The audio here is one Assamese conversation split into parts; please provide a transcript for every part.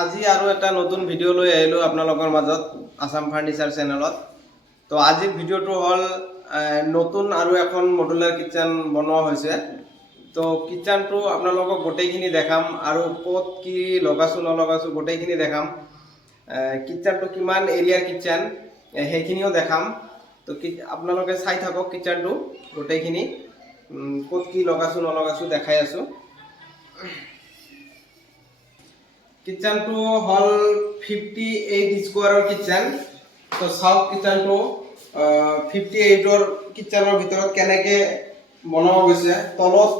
আজি আৰু এটা নতুন ভিডিঅ' লৈ আহিলোঁ আপোনালোকৰ মাজত আসাম ফাৰ্নিচাৰ চেনেলত। তো আজিৰ ভিডিঅ'টো হ'ল নতুন আৰু এখন মডুলাৰ কিটচেন বনোৱা হৈছে। তো কিটচেনটো আপোনালোকক গোটেইখিনি দেখাম আৰু ক'ত কি লগাইছোঁ নলগাইছোঁ গোটেইখিনি দেখাম। কিটচেনটো কিমান এৰিয়াৰ কিটচেন সেইখিনিও দেখাম। তো আপোনালোকে চাই থাকক কিটচেনটো গোটেইখিনি ক'ত কি লগাইছোঁ নলগাইছোঁ দেখাই আছোঁ। কিটচেনটো হ'ল 58 স্কোৱাৰৰ কিটচেন। তো চাওক কিটচেনটো 58ৰ কিটচেনৰ ভিতৰত কেনেকৈ বনোৱা গৈছে, তলত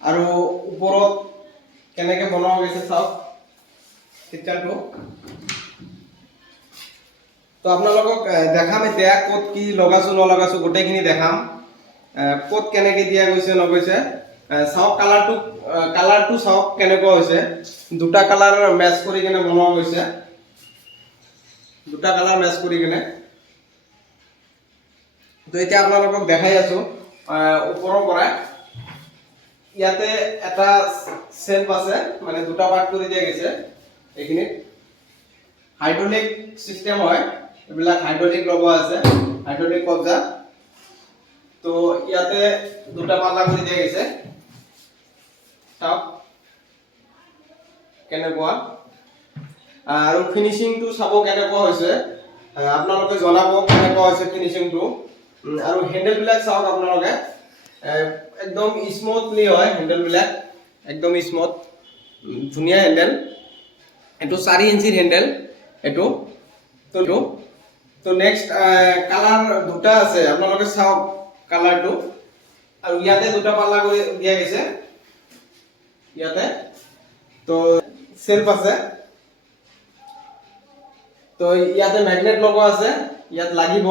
আৰু ওপৰত কেনেকৈ বনোৱা গৈছে চাওক কিটচেনটো। তো আপোনালোকক দেখাম এতিয়া ক'ত কি লগাইছোঁ নলগাইছোঁ গোটেইখিনি দেখাম। ক'ত কেনেকৈ দিয়া গৈছে নগৈছে চাওক। কালাৰটো চাওক কেনেকুৱা হৈছে। দুটা কালাৰ মেচ কৰি কিনে বনোৱা গৈছে, দুটা কালাৰ মেচ কৰি কিনে। তো এতিয়া আপোনালোকক দেখাই আছোঁ ওপৰৰ পৰা। ইয়াতে এটা চেল্ফ আছে, মানে দুটা পাৰ্ট কৰি দিয়া গৈছে। এইখিনিত হাইড্ৰলিক চিষ্টেম হয়, এইবিলাক হাইড্ৰলিক লগোৱা আছে, হাইড্ৰলিক কব্জা। তো ইয়াতে দুটা পাল্লা কৰি দিয়া গৈছে, চাওক কেনেকুৱা। আৰু ফিনিচিংটো চাব কেনেকুৱা হৈছে, আপোনালোকে জনাব কেনেকুৱা হৈছে ফিনিচিংটো। আৰু হেণ্ডেলবিলাক চাওক আপোনালোকে, একদম স্মুথলি হয় হেণ্ডেলবিলাক, একদম স্মুথ ধুনীয়া হেণ্ডেল। এইটো 4 ইঞ্চিৰ হেণ্ডেল এইটো। তো নেক্সট কালাৰ দুটা আছে, আপোনালোকে চাওক কালাৰটো। আৰু ইয়াতে দুটা পাল্লা কৰি দিয়া গৈছে ইয়াতে। তো চেল্ফ আছে, তো ইয়াতে মেগনেট লগোৱা আছে, ইয়াত লাগিব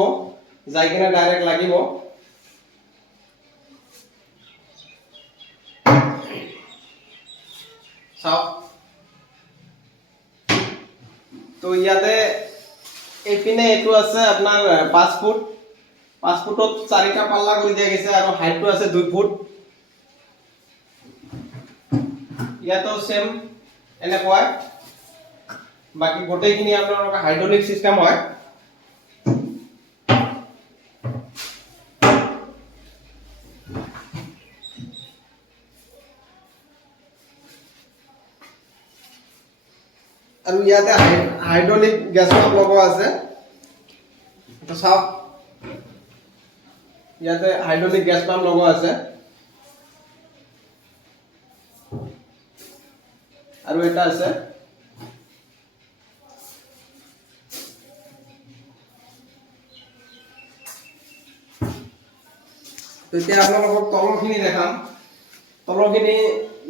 যাই কিনে ডাইৰেক্ট লাগিব। চাওক তো ইয়াতে এইপিনে এইটো আছে আপোনাৰ 5 ফুট, 5 ফুটত 4টা পাল্লা কৰি দিয়া গৈছে আৰু হাইটটো আছে 2 ফুট। ইয়াতো সেম এনেকুৱা। বাকি গোটেইখিনি আপোনালোকৰ হাইড্ৰলিক চিষ্টেম হয়। আৰু ইয়াতে হাইড্ৰলিক গেছ পাম্প লগোৱা আছে, তো চাওক ইয়াতে হাইড্ৰলিক গেছ পাম্প লগোৱা আছে। আৰু এটা আছে। তেতিয়া আপোনালোকক তলৰখিনি দেখাম। তলৰখিনি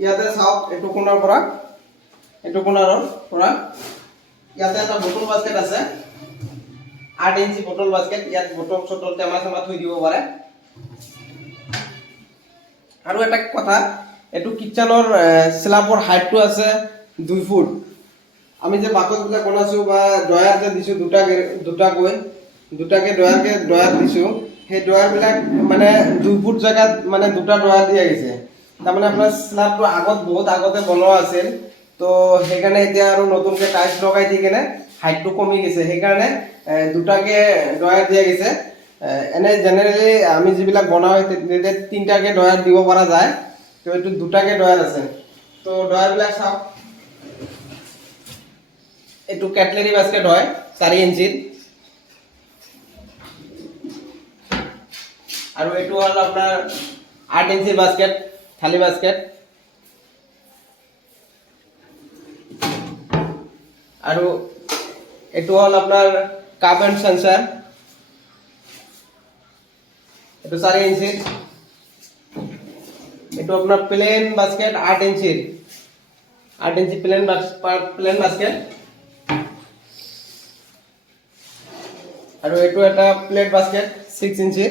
ইয়াতে চাওক, এইটো কোণাৰ পৰা এইটো কোণাৰৰ পৰা ইয়াতে এটা বটল বাস্কেট আছে, 8 ইঞ্চি বটল বাস্কেট। ইয়াত বটল চটল টেমা চেমা থৈ দিব পাৰে। আৰু এটা কথা, এইটো কিটচেনৰ স্ল্যাবৰ হাইটটো আছে 2 ফুট। আমি যে বাকচবিলাক বনাইছোঁ বা ড্ৰয়াৰ যে দিছোঁ দুটাকে ড্ৰয়াৰ দিছোঁ, সেই ড্ৰয়াৰবিলাক মানে 2 ফুট জেগাত মানে দুটা ড্ৰয়াৰ দিয়া গৈছে। তাৰমানে আপোনাৰ স্ল্যাবটো বহুত আগতে বনোৱা আছিল, তো সেইকাৰণে এতিয়া আৰু নতুনকৈ টাইলছ লগাই দি কিনে হাইটটো কমি গৈছে, সেইকাৰণে দুটাকে ড্ৰয়াৰ দিয়া গৈছে। এনে জেনেৰেলি আমি যিবিলাক বনাওঁ তেতিয়া 3টাকে ড্ৰয়াৰ দিব পৰা যায়, তো এইটো দুটাকে ড্ৰয়াৰ আছে। তো ড্ৰয়াৰবিলাক চাওক, এইটো কেটলেৰী বাস্কেট হয় 4 ইঞ্চিৰ। আৰু এইটো হ'ল আপোনাৰ 8 ইঞ্চিৰ বাস্কেট, থালি বাস্কেট। আৰু এইটো হ'ল আপোনাৰ কাপ এণ্ড সেন্সাৰ, এইটো 4 ইঞ্চিৰ। এইটো আপোনাৰ প্লেন বাস্কেট 8 ইঞ্চিৰ, 8 ইঞ্চি প্লেন বাস্কেট। আৰু এইটো এটা প্লেট বাস্কেট 6 ইঞ্চিৰ।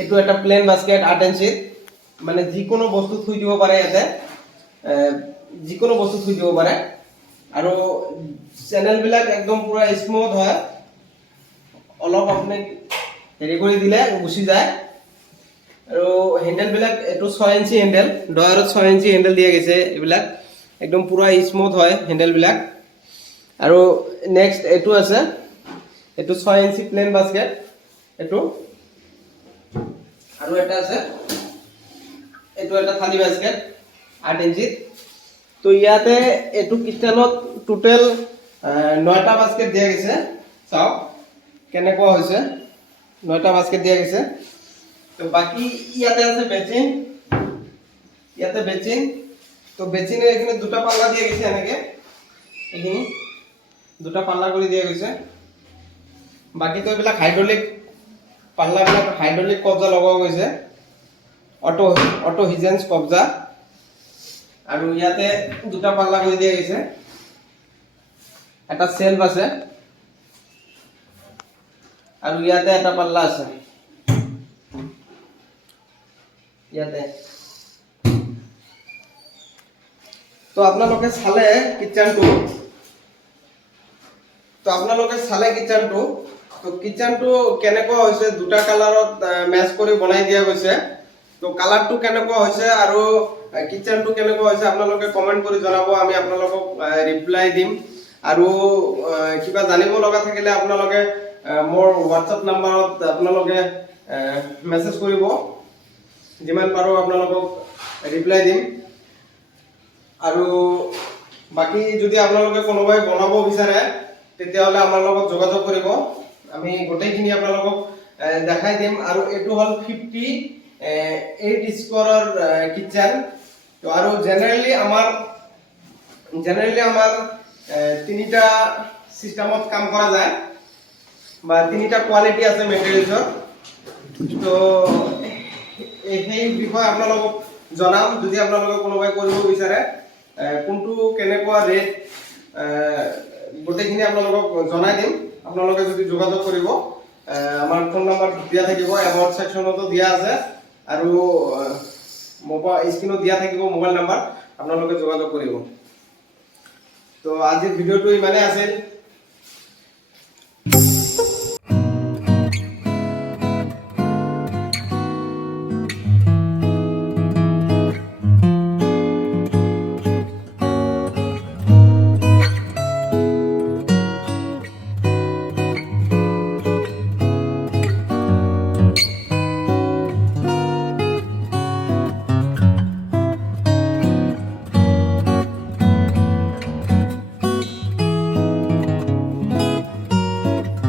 এইটো এটা প্লেন বাস্কেট 8 ইঞ্চিৰ, মানে যিকোনো বস্তু থৈ দিব পাৰে ইয়াতে, যিকোনো বস্তু থৈ দিব পাৰে। আৰু চেনেলবিলাক একদম পুৰা স্মুথ হয়, অলপ আপুনি হেৰি কৰি দিলে গুচি যায়। আৰু হেণ্ডেলবিলাক এইটো 6 ইঞ্চি হেণ্ডেল, ডয়াৰত 6 ইঞ্চি হেণ্ডেল দিয়া গৈছে। এইবিলাক একদম পুৰা স্মুথ হয় হেণ্ডেলবিলাক। আৰু নেক্সট এইটো আছে, এইটো 6 ইঞ্চি প্লেন বাস্কেট এইটো। আৰু এটা আছে, এইটো এটা থালি বাস্কেট 8 ইঞ্চিত। তো ইয়াতে এইটো কিচেনত টোটেল 9টা বাস্কেট দিয়া গৈছে। চাওক কেনেকুৱা হৈছে, 9টা বাস্কেট দিয়া গৈছে। তো বাকি ইয়াতে আছে বেচিন, ইয়াতে বেচিন। তো বেচিনের এখানে দুটা পাল্লা দিয়ে গেছে, এনেকে এখানে দুটা পাল্লা করে দিয়ে গেছে। বাকি তো এইবিলাক হাইড্রোলিক পাল্লাবিলাক হাইড্রোলিক কবজা লগোৱা গৈছে, অটো হিজেন্স কবজা। আৰু ইয়াতে দুটা পাল্লা কৰি দিয়া গৈছে, এটা সেলফ আছে আৰু ইয়াতে এটা পাল্লা আছে ইয়াতে। তো আপোনালোকে চালে কিচেনটো, তো কিচেনটো কেনেকুৱা হৈছে, দুটা কালাৰত মেচ কৰি বনাই দিয়া গৈছে। তো কালাৰটো কেনেকুৱা হৈছে আৰু কিচেনটো কেনেকুৱা হৈছে আপোনালোকে কমেন্ট কৰি জনাব, আমি আপোনালোকক ৰিপ্লাই দিম। আৰু কিবা জানিব লগা থাকিলে আপোনালোকে মোৰ হোৱাটছআপ নাম্বাৰত আপোনালোকে মেছেজ কৰিব, যিমান পাৰো আপোনালোকক ৰিপ্লাই দিম। আৰু বাকি যদি আপোনালোকে কোনোবাই বনাব বিচাৰে তেতিয়াহ'লে আমাৰ লগত যোগাযোগ কৰিব, আমি গোটেইখিনি আপোনালোকক দেখাই দিম। আৰু এইটো হ'ল 58 স্কোয়াৰৰ কিচেন। তো আৰু জেনাৰেলি আমাৰ তিনিটা সিস্টেমত কাম কৰা যায়, বা তিনিটা কোৱালিটি আছে মেটেৰিয়েলছৰ। তো সেই বিষয়ে আপোনালোকক জনাম, যদি আপোনালোকে কোনোবাই কৰিব বিচাৰে কোনটো কেনেকুৱা ৰেট গোটেইখিনি আপোনালোকক জনাই দিম। আপোনালোকে যদি যোগাযোগ কৰিব, আমাৰ ফোন নাম্বাৰ দিয়া থাকিব, এবাউট সেকশনতো দিয়া আছে, আৰু মোবাইল স্ক্ৰীনত দিয়া থাকিব মোবাইল নাম্বাৰ, আপোনালোকে যোগাযোগ কৰিব। তো আজিৰ ভিডিঅ'টো ইমানেই আছিল।